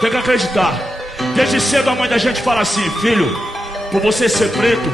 Tem que acreditar. Desde cedo a mãe da gente fala assim: filho, por você ser preto,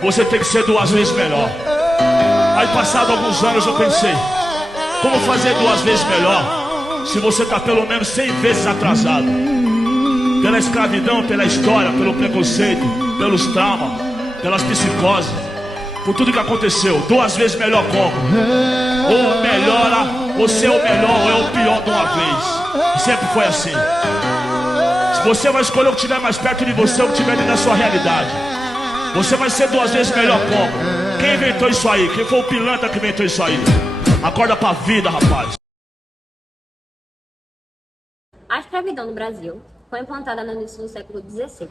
você tem que ser 2 vezes melhor. Aí passado alguns anos eu pensei: como fazer 2 vezes melhor se você está pelo menos 100 vezes atrasado? Pela escravidão, pela história, pelo preconceito, pelos traumas, pelas psicoses, por tudo que aconteceu. 2 vezes melhor como? Ou melhora, você é o melhor ou é o pior de uma vez. Sempre foi assim. Você vai escolher o que estiver mais perto de você, o que estiver dentro da sua realidade. Você vai ser 2 vezes melhor como? Quem inventou isso aí? Quem foi o pilantra que inventou isso aí? Acorda pra vida, rapaz. A escravidão no Brasil foi implantada no início do século XVI.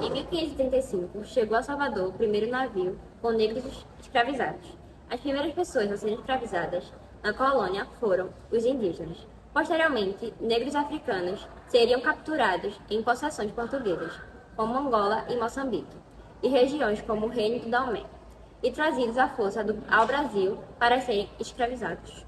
Em 1535, chegou a Salvador o primeiro navio com negros escravizados. As primeiras pessoas a serem escravizadas na colônia foram os indígenas. Posteriormente, negros africanos seriam capturados em possessões portuguesas, como Angola e Moçambique, e regiões como o Reino do Daomé, e trazidos à força ao Brasil para serem escravizados.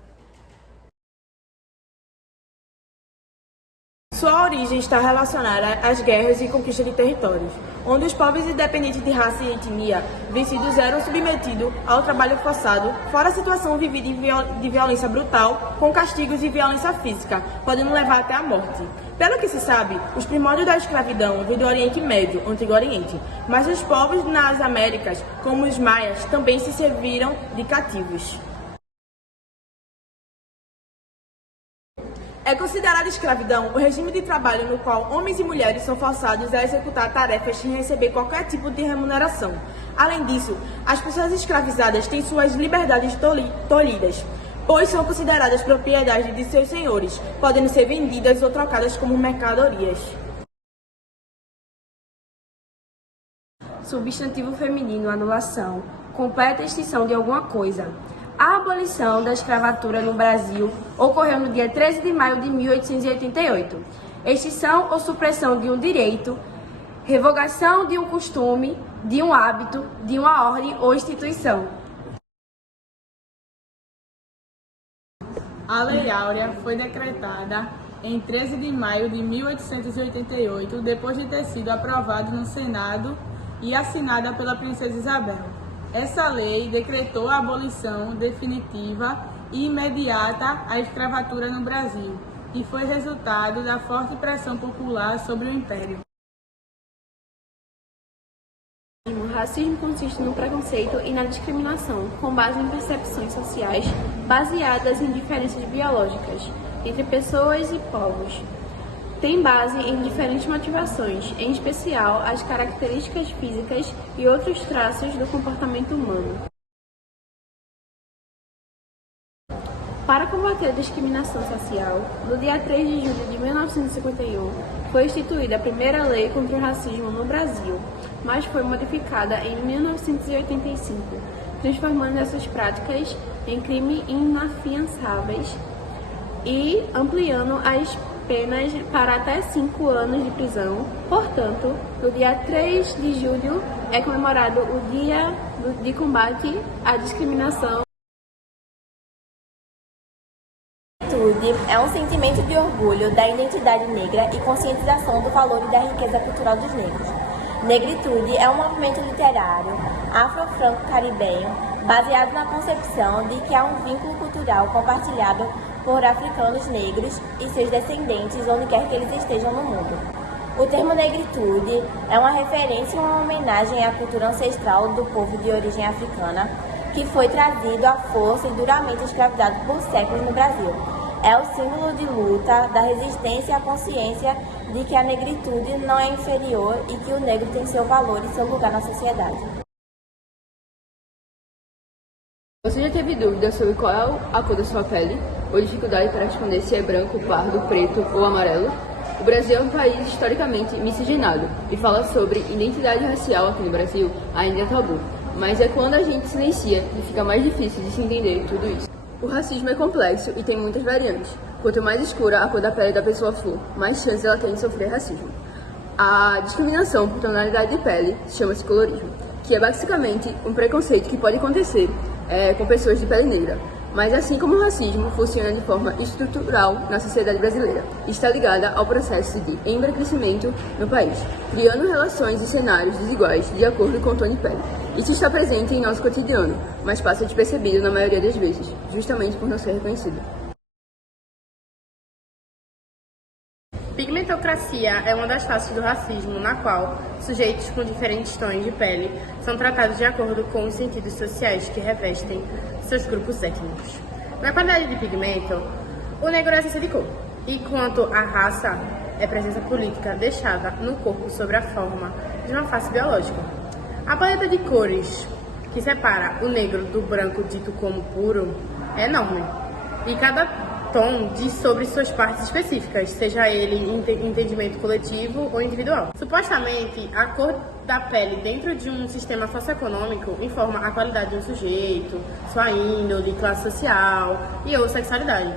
Sua origem está relacionada às guerras e conquista de territórios, onde os povos independentes de raça e etnia vencidos eram submetidos ao trabalho forçado, fora a situação vivida de violência brutal, com castigos e violência física, podendo levar até a morte. Pelo que se sabe, os primórdios da escravidão vêm do Oriente Médio, Antigo Oriente, mas os povos nas Américas, como os maias, também se serviram de cativos. É considerada escravidão o regime de trabalho no qual homens e mulheres são forçados a executar tarefas sem receber qualquer tipo de remuneração. Além disso, as pessoas escravizadas têm suas liberdades tolhidas, pois são consideradas propriedade de seus senhores, podendo ser vendidas ou trocadas como mercadorias. Substantivo feminino, anulação, completa extinção de alguma coisa. A abolição da escravatura no Brasil ocorreu no dia 13 de maio de 1888. Extinção ou supressão de um direito, revogação de um costume, de um hábito, de uma ordem ou instituição. A Lei Áurea foi decretada em 13 de maio de 1888, depois de ter sido aprovada no Senado e assinada pela Princesa Isabel. Essa lei decretou a abolição definitiva e imediata à escravatura no Brasil e foi resultado da forte pressão popular sobre o Império. O racismo consiste no preconceito e na discriminação, com base em percepções sociais baseadas em diferenças biológicas entre pessoas e povos. Tem base em diferentes motivações, em especial as características físicas e outros traços do comportamento humano. Para combater a discriminação social, no dia 3 de julho de 1951, foi instituída a primeira lei contra o racismo no Brasil, mas foi modificada em 1985, transformando essas práticas em crime inafiançáveis e ampliando as penas para até 5 anos de prisão. Portanto, no dia 3 de julho é comemorado o Dia de Combate à Discriminação. Negritude é um sentimento de orgulho da identidade negra e conscientização do valor e da riqueza cultural dos negros. Negritude é um movimento literário afro-franco-caribenho baseado na concepção de que há um vínculo cultural compartilhado por africanos negros e seus descendentes onde quer que eles estejam no mundo. O termo negritude é uma referência e uma homenagem à cultura ancestral do povo de origem africana que foi trazido à força e duramente escravizado por séculos no Brasil. É o símbolo de luta, da resistência e a consciência de que a negritude não é inferior e que o negro tem seu valor e seu lugar na sociedade. Você já teve dúvida sobre qual é a cor da sua pele? Ou dificuldade para responder se é branco, pardo, preto ou amarelo? O Brasil é um país historicamente miscigenado e falar sobre identidade racial aqui no Brasil ainda é tabu, mas é quando a gente silencia que fica mais difícil de se entender tudo isso. O racismo é complexo e tem muitas variantes. Quanto mais escura a cor da pele da pessoa for, mais chance ela tem de sofrer racismo. A discriminação por tonalidade de pele chama-se colorismo. que é basicamente um preconceito que pode acontecer com pessoas de pele negra. Mas assim como o racismo funciona de forma estrutural na sociedade brasileira, está ligada ao processo de embranquecimento no país, criando relações e cenários desiguais de acordo com o tom de pele. Isso está presente em nosso cotidiano, mas passa despercebido na maioria das vezes, justamente por não ser reconhecido. Pigmentocracia é uma das faces do racismo, na qual sujeitos com diferentes tons de pele são tratados de acordo com os sentidos sociais que revestem seus grupos étnicos. Na qualidade de pigmento, o negro é essência de cor, enquanto a raça é presença política deixada no corpo sob a forma de uma face biológica. A paleta de cores que separa o negro do branco dito como puro é enorme, e cada tom diz sobre suas partes específicas, seja ele em entendimento coletivo ou individual. Supostamente, a cor da pele dentro de um sistema socioeconômico informa a qualidade de um sujeito, sua índole, classe social e ou sexualidade.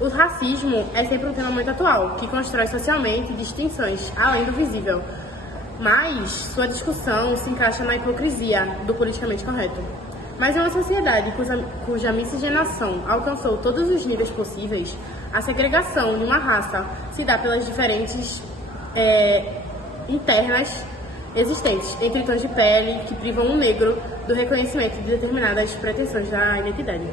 O racismo é sempre um tema muito atual, que constrói socialmente distinções além do visível, mas sua discussão se encaixa na hipocrisia do politicamente correto. Mas em uma sociedade cuja miscigenação alcançou todos os níveis possíveis, a segregação de uma raça se dá pelas diferentes internas existentes entre tons de pele que privam o negro do reconhecimento de determinadas pretensões da identidade.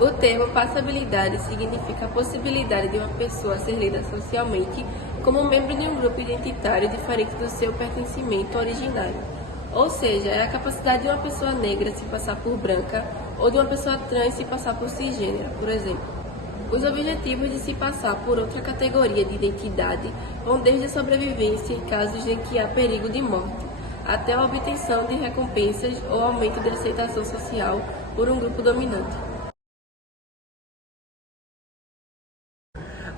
O termo passabilidade significa a possibilidade de uma pessoa ser lida socialmente como membro de um grupo identitário diferente do seu pertencimento originário. Ou seja, é a capacidade de uma pessoa negra se passar por branca ou de uma pessoa trans se passar por cisgênera, por exemplo. Os objetivos de se passar por outra categoria de identidade vão desde a sobrevivência em casos em que há perigo de morte, até a obtenção de recompensas ou aumento de aceitação social por um grupo dominante.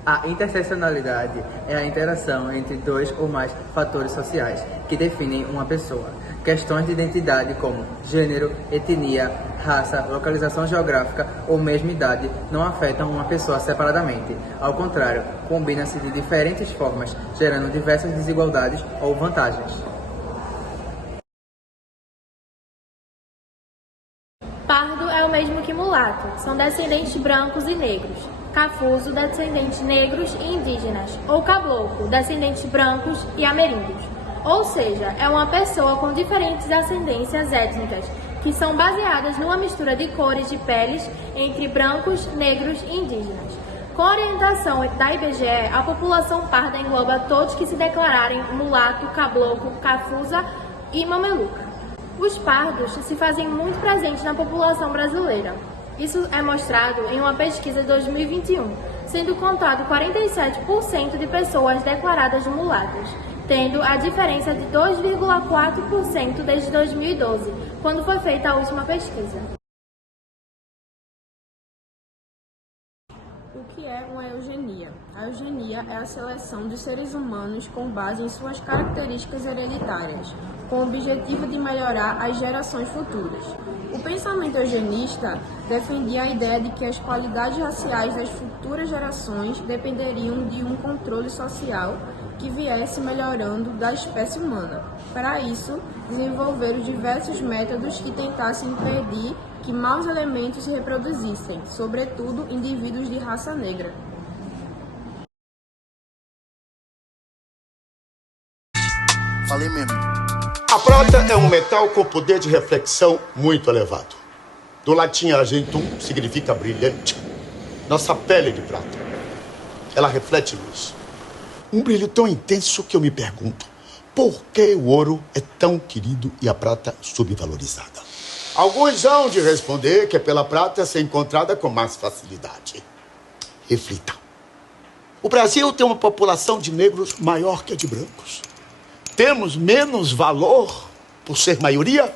A interseccionalidade é a interação entre dois ou mais fatores sociais que definem uma pessoa. Questões de identidade como gênero, etnia, raça, localização geográfica ou mesmo idade não afetam uma pessoa separadamente. Ao contrário, combinam-se de diferentes formas, gerando diversas desigualdades ou vantagens. Pardo é o mesmo que mulato, são descendentes brancos e negros. Cafuso, descendentes negros e indígenas, ou caboclo, descendentes brancos e ameríndios. Ou seja, é uma pessoa com diferentes ascendências étnicas, que são baseadas numa mistura de cores de peles entre brancos, negros e indígenas. Com a orientação da IBGE, a população parda engloba todos que se declararem mulato, caboclo, cafusa e mameluca. Os pardos se fazem muito presentes na população brasileira. Isso é mostrado em uma pesquisa de 2021, sendo contado 47% de pessoas declaradas mulatas, tendo a diferença de 2,4% desde 2012, quando foi feita a última pesquisa. O que é uma eugenia? A eugenia é a seleção de seres humanos com base em suas características hereditárias, com o objetivo de melhorar as gerações futuras. O pensamento eugenista defendia a ideia de que as qualidades raciais das futuras gerações dependeriam de um controle social que viesse melhorando da espécie humana. Para isso, desenvolveram diversos métodos que tentassem impedir que maus elementos se reproduzissem, sobretudo indivíduos de raça negra. Falei mesmo. A prata é um metal com poder de reflexão muito elevado. Do latim argentum significa brilhante. Nossa pele é de prata. Ela reflete luz. Um brilho tão intenso que eu me pergunto por que o ouro é tão querido e a prata subvalorizada. Alguns hão de responder que é pela prata ser encontrada com mais facilidade. Reflita. O Brasil tem uma população de negros maior que a de brancos. Temos menos valor por ser maioria?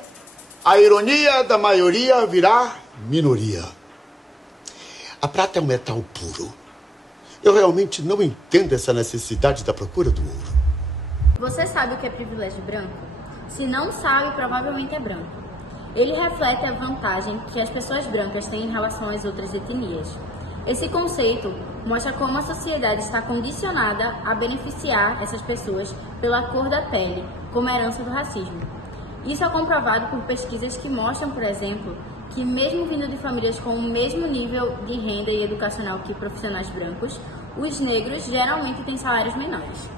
A ironia da maioria virá minoria. A prata é um metal puro. Eu realmente não entendo essa necessidade da procura do ouro. Você sabe o que é privilégio branco? Se não sabe, provavelmente é branco. Ele reflete a vantagem que as pessoas brancas têm em relação às outras etnias. Esse conceito mostra como a sociedade está condicionada a beneficiar essas pessoas pela cor da pele, como herança do racismo. Isso é comprovado por pesquisas que mostram, por exemplo, que mesmo vindo de famílias com o mesmo nível de renda e educacional que profissionais brancos, os negros geralmente têm salários menores.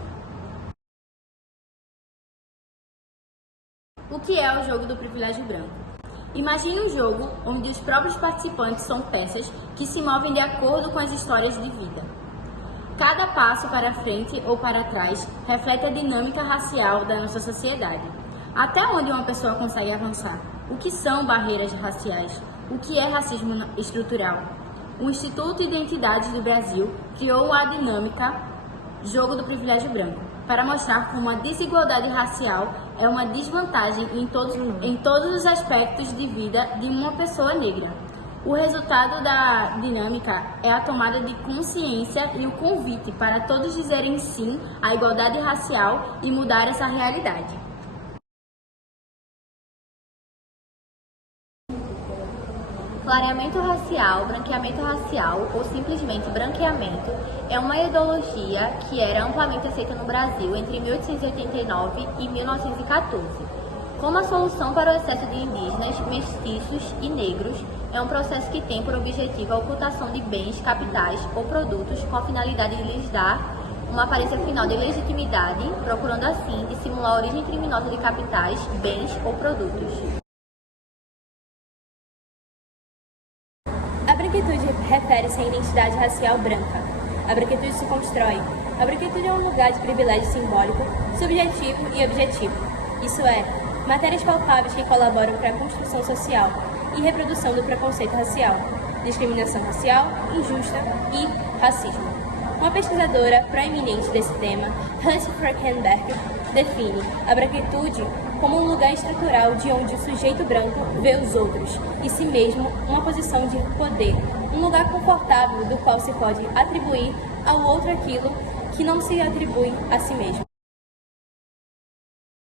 O que é o jogo do privilégio branco? Imagine um jogo onde os próprios participantes são peças que se movem de acordo com as histórias de vida. Cada passo para frente ou para trás reflete a dinâmica racial da nossa sociedade. Até onde uma pessoa consegue avançar? O que são barreiras raciais? O que é racismo estrutural? O Instituto Identidades do Brasil criou a dinâmica Jogo do Privilégio Branco para mostrar como a desigualdade racial é uma desvantagem em todos os aspectos de vida de uma pessoa negra. O resultado da dinâmica é a tomada de consciência e o convite para todos dizerem sim à igualdade racial e mudar essa realidade. Clareamento racial, branqueamento racial ou simplesmente branqueamento é uma ideologia que era amplamente aceita no Brasil entre 1889 e 1914. Como a solução para o excesso de indígenas, mestiços e negros, é um processo que tem por objetivo a ocultação de bens, capitais ou produtos com a finalidade de lhes dar uma aparência final de legitimidade, procurando assim dissimular a origem criminosa de capitais, bens ou produtos. A branquitude refere-se à identidade racial branca. A branquitude se constrói. A branquitude é um lugar de privilégio simbólico, subjetivo e objetivo. Isso é, matérias palpáveis que colaboram para a construção social e reprodução do preconceito racial, discriminação racial, injusta e racismo. Uma pesquisadora proeminente desse tema, Hans Frankenberg, define a branquitude como um lugar estrutural de onde o sujeito branco vê os outros e si mesmo uma posição de poder, um lugar confortável do qual se pode atribuir ao outro aquilo que não se atribui a si mesmo.